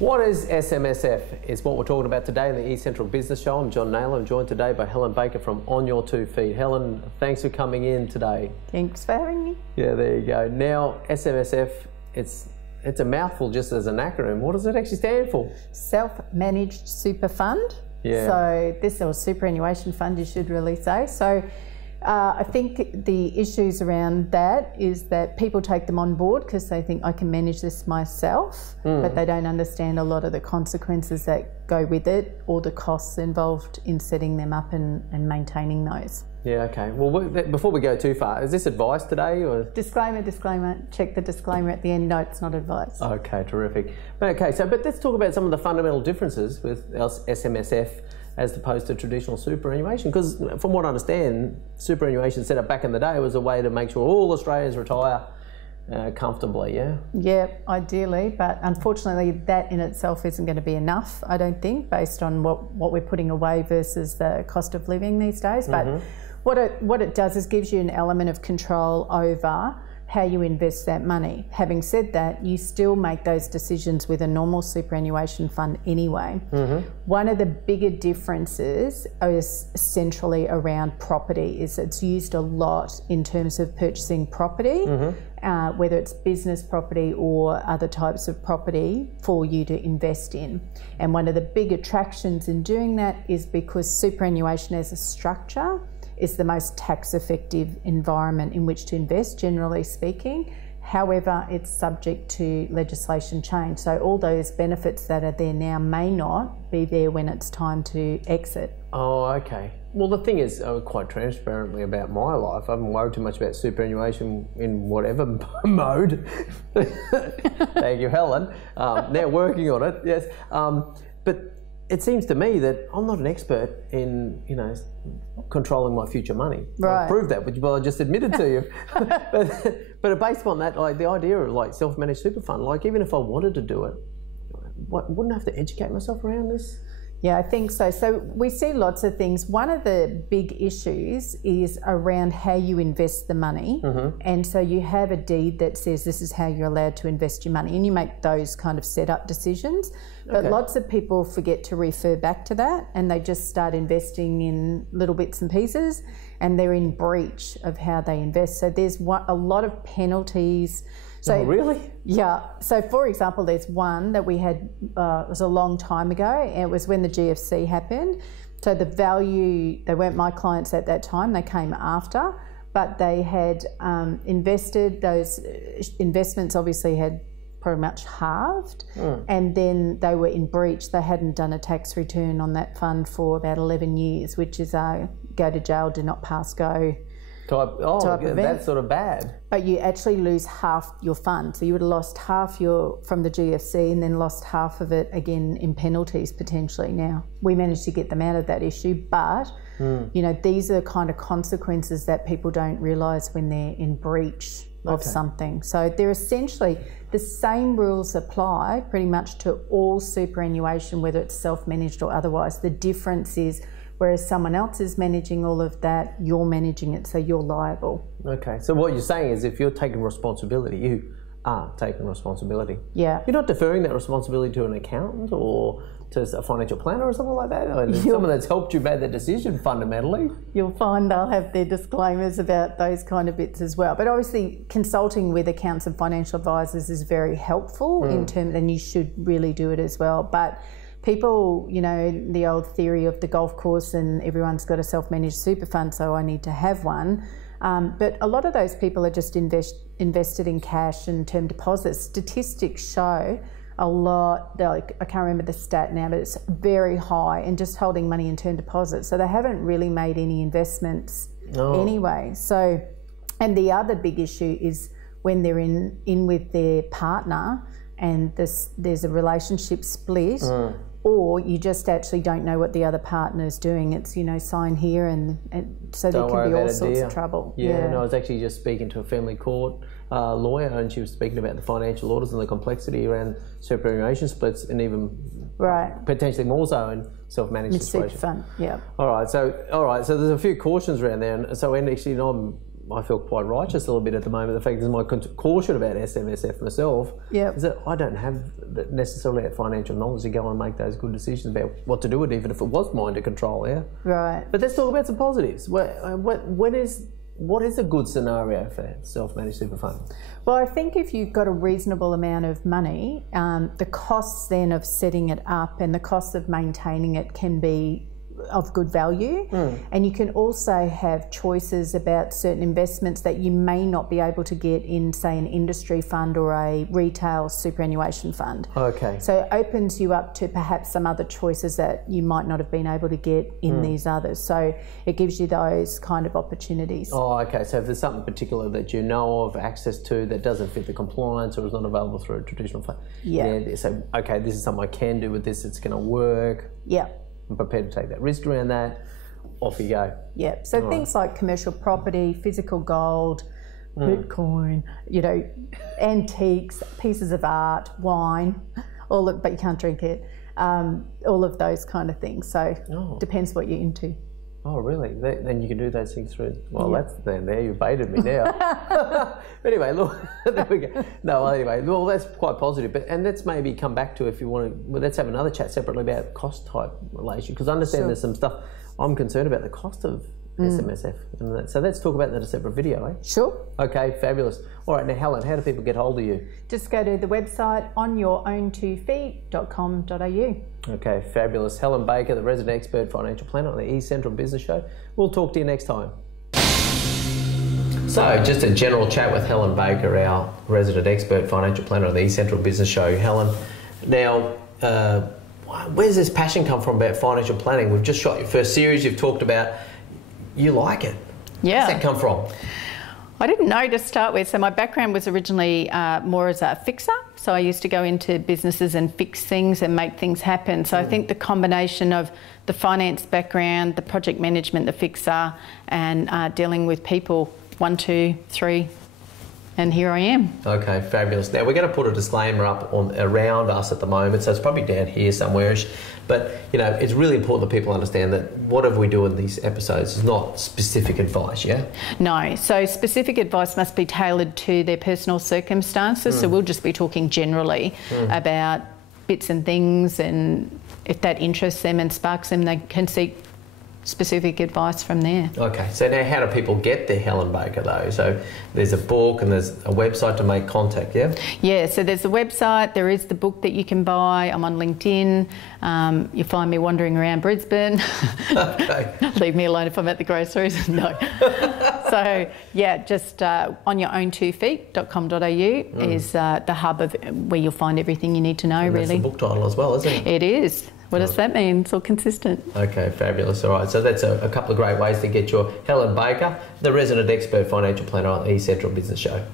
What is SMSF is what we're talking about today in the eCentral Business Show. I'm John Nayler. I'm joined today by Helen Baker from On Your 2 Feet. Helen, thanks for coming in today. Thanks for having me. Yeah, there you go. Now, SMSF, it's a mouthful just as an acronym. What does it actually stand for? Self-managed super fund. Yeah. So this, or superannuation fund, you should really say. So I think the issues around that is that people take them on board because they think I can manage this myself, but they don't understand a lot of the consequences that go with it or the costs involved in setting them up and maintaining those. Yeah, okay. Well, before we go too far, is this advice today? Or? Disclaimer, disclaimer. Check the disclaimer at the end. No, it's not advice. Okay, terrific. Okay, but let's talk about some of the fundamental differences with SMSF as opposed to traditional superannuation, because from what I understand, superannuation set up back in the day was a way to make sure all Australians retire comfortably, yeah? Yeah, ideally, but unfortunately that in itself isn't going to be enough, I don't think, based on what we're putting away versus the cost of living these days. But what it does is gives you an element of control over how you invest that money. Having said that, you still make those decisions with a normal superannuation fund anyway. One of the bigger differences is centrally around property. It's used a lot in terms of purchasing property, whether it's business property or other types of property for you to invest in. And one of the big attractions in doing that is because superannuation as a structure is the most tax-effective environment in which to invest, generally speaking. However, it's subject to legislation change. So all those benefits that are there now may not be there when it's time to exit. Oh, okay. Well, the thing is, quite transparently about my life, I haven't worried too much about superannuation in whatever mode. Thank you, Helen. Now working on it, yes. But it seems to me that I'm not an expert in, controlling my future money. Right. I've proved that, which I just admitted to you. but based upon that, like the idea of like self-managed super fund, like even if I wanted to do it, wouldn't I have to educate myself around this? Yeah, I think so. So we see lots of things. One of the big issues is around how you invest the money. And so you have a deed that says this is how you're allowed to invest your money, and you make those kind of set-up decisions. But lots of people forget to refer back to that, and they just start investing in little bits and pieces, and they're in breach of how they invest. So there's a lot of penalties. So, oh, really? Yeah. So, for example, there's one that we had, it was a long time ago, and it was when the GFC happened. So the value, they weren't my clients at that time, they came after, but they had invested, those investments obviously had pretty much halved, and then they were in breach. They hadn't done a tax return on that fund for about 11 years, which is a go to jail, do not pass go type event. That's sort of bad. But you actually lose half your fund. So you would have lost half from the GFC and then lost half of it again in penalties potentially. Now, we managed to get them out of that issue, but these are the kind of consequences that people don't realise when they're in breach of something. So they're essentially the same rules apply pretty much to all superannuation, whether it's self-managed or otherwise. The difference is whereas someone else is managing all of that, you're managing it, so you're liable. Okay, so what you're saying is if you're taking responsibility, you are taking responsibility. Yeah. You're not deferring that responsibility to an accountant or to a financial planner or something like that? I mean, someone that's helped you make that decision fundamentally. You'll find they'll have their disclaimers about those kind of bits as well. But obviously consulting with accounts and financial advisors is very helpful in terms, and you should really do it as well. But people, the old theory of the golf course and everyone's got a self-managed super fund, so I need to have one. But a lot of those people are just invested in cash and term deposits. Statistics show a lot, like, I can't remember the stat now, but it's very high in just holding money in term deposits. So they haven't really made any investments anyway. So, and the other big issue is when they're in with their partner and there's a relationship split, or you just actually don't know what the other partner's doing. It's, sign here, and so there can be all sorts of trouble. Yeah, no, I was actually just speaking to a family court lawyer, and she was speaking about the financial orders and the complexity around superannuation splits, and even potentially more so in self-managed situations. Super fun, yeah. All right, so there's a few cautions around there, and so actually, I feel quite righteous a little bit at the moment. The fact is, my caution about SMSF myself is that I don't have necessarily that financial knowledge to go and make those good decisions about what to do with it, even if it was mine to control. Yeah, right. But let's talk about some positives. What is a good scenario for self-managed super fund? Well, I think if you've got a reasonable amount of money, the costs then of setting it up and the costs of maintaining it can be of good value. And you can also have choices about certain investments that you may not be able to get in, say, an industry fund or a retail superannuation fund. Okay. So it opens you up to perhaps some other choices that you might not have been able to get in these others. So it gives you those kind of opportunities. Oh, okay. So if there's something particular that you know of, access to, that doesn't fit the compliance or is not available through a traditional fund. Yeah. So, okay, this is something I can do with this. It's going to work. Yeah. I'm prepared to take that risk around that. Off you go. Yeah. So things like commercial property, physical gold, Bitcoin, you know, antiques, pieces of art, wine, but you can't drink it. All of those kind of things. So depends what you're into. Oh, really? Then you can do those things through. Well, there you baited me now. Anyway, look, there we go. No, anyway, well, that's quite positive. And let's maybe come back to, if you want to, well, let's have another chat separately about cost type relation, because I understand there's some stuff I'm concerned about the cost of SMSF. And so let's talk about that in a separate video, eh? Sure. Okay, fabulous. All right, now Helen, how do people get hold of you? Just go to the website onyourown2feet.com.au. Okay, fabulous. Helen Baker, the resident expert financial planner on the eCentral Business Show. We'll talk to you next time. So, just a general chat with Helen Baker, our resident expert financial planner on the eCentral Business Show. Helen, now, where's this passion come from about financial planning? We've just shot your first series. You've talked about you like it. Yeah. Where's that come from? I didn't know to start with. So my background was originally more as a fixer. So I used to go into businesses and fix things and make things happen. So I think the combination of the finance background, the project management, the fixer, and dealing with people, 1, 2, 3, and here I am. Okay, fabulous. Now we're going to put a disclaimer up around us at the moment, so it's probably down here somewhere-ish. But, you know, it's really important that people understand that whatever we do in these episodes is not specific advice, yeah? No. So specific advice must be tailored to their personal circumstances. So we'll just be talking generally about bits and things, and if that interests them and sparks them, they can seek specific advice from there. Okay, so now how do people get the Helen Baker though? So there's a book and there's a website to make contact, yeah? Yeah, so there's the website, there is the book that you can buy. I'm on LinkedIn. You find me wandering around Brisbane. Okay. Leave me alone if I'm at the groceries. No. So yeah, just onyourown2feet.com.au is the hub of where you'll find everything you need to know, and really. That's the book title as well, isn't it? It is. What does that mean? It's all consistent. Okay, fabulous. All right, so that's a couple of great ways to get your Helen Baker, the resident expert financial planner on eCentral Business Show.